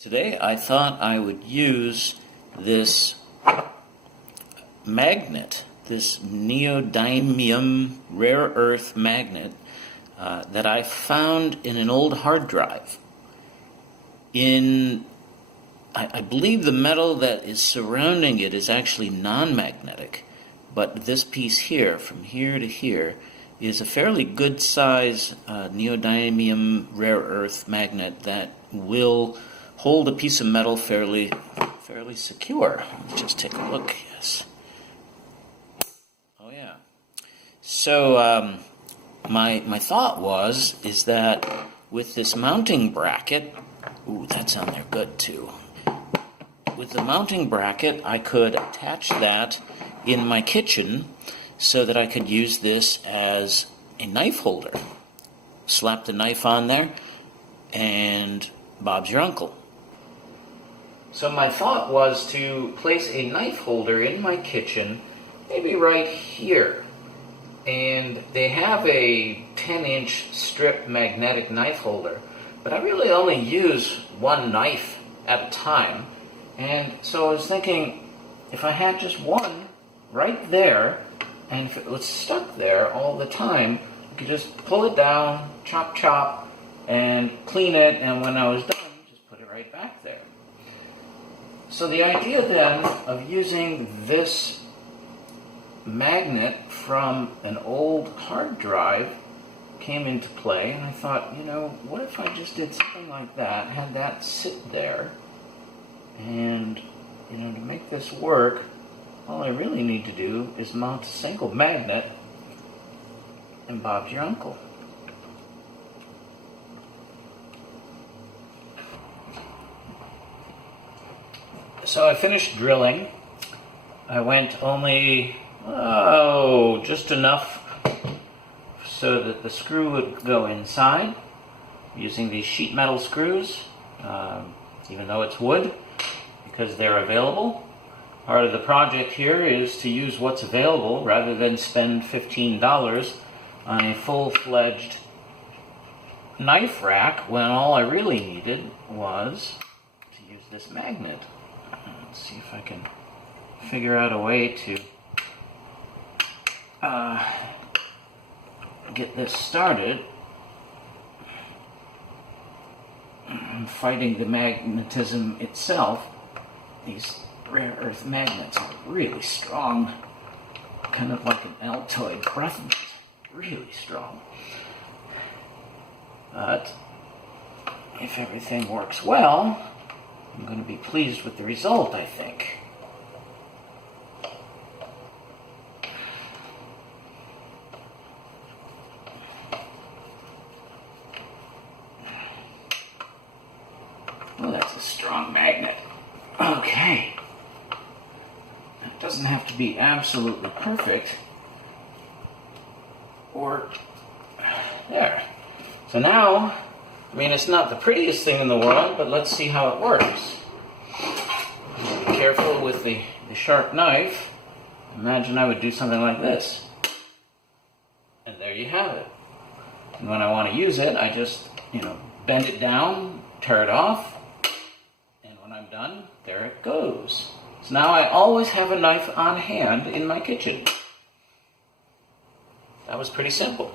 Today I thought I would use this magnet, this neodymium rare earth magnet that I found in an old hard drive. I believe the metal that is surrounding it is actually non-magnetic, but this piece here, from here to here, is a fairly good size neodymium rare earth magnet that will hold a piece of metal fairly secure. Let's just take a look. Yes. Oh yeah. So my thought is that with this mounting bracket, ooh, that's on there good too. With the mounting bracket, I could attach that in my kitchen so that I could use this as a knife holder. Slap the knife on there, and Bob's your uncle. So my thought was to place a knife holder in my kitchen, maybe right here. And they have a 10-inch strip magnetic knife holder, but I really only use one knife at a time. And so I was thinking, if I had just one right there, and if it was stuck there all the time, I could just pull it down, chop, chop, and clean it, and when I was done, just put it right back there. So the idea then of using this magnet from an old hard drive came into play, and I thought, what if I just did something like that, had that sit there, and, to make this work, all I really need to do is mount a single magnet, and Bob's your uncle. So I finished drilling. I went only, just enough so that the screw would go inside, using these sheet metal screws, even though it's wood, because they're available. Part of the project here is to use what's available rather than spend $15 on a full-fledged knife rack when all I really needed was to use this magnet. Let's see if I can figure out a way to get this started. I'm fighting the magnetism itself. These rare earth magnets are really strong, kind of like an Altoid breath mint, really strong. But if everything works well, I'm going to be pleased with the result, I think. Well, that's a strong magnet. Okay. It doesn't have to be absolutely perfect. Or, there. So now, it's not the prettiest thing in the world, but let's see how it works. Be careful with the sharp knife. Imagine I would do something like this. And there you have it. And when I want to use it, I just, bend it down, tear it off, and when I'm done, there it goes. So now I always have a knife on hand in my kitchen. That was pretty simple.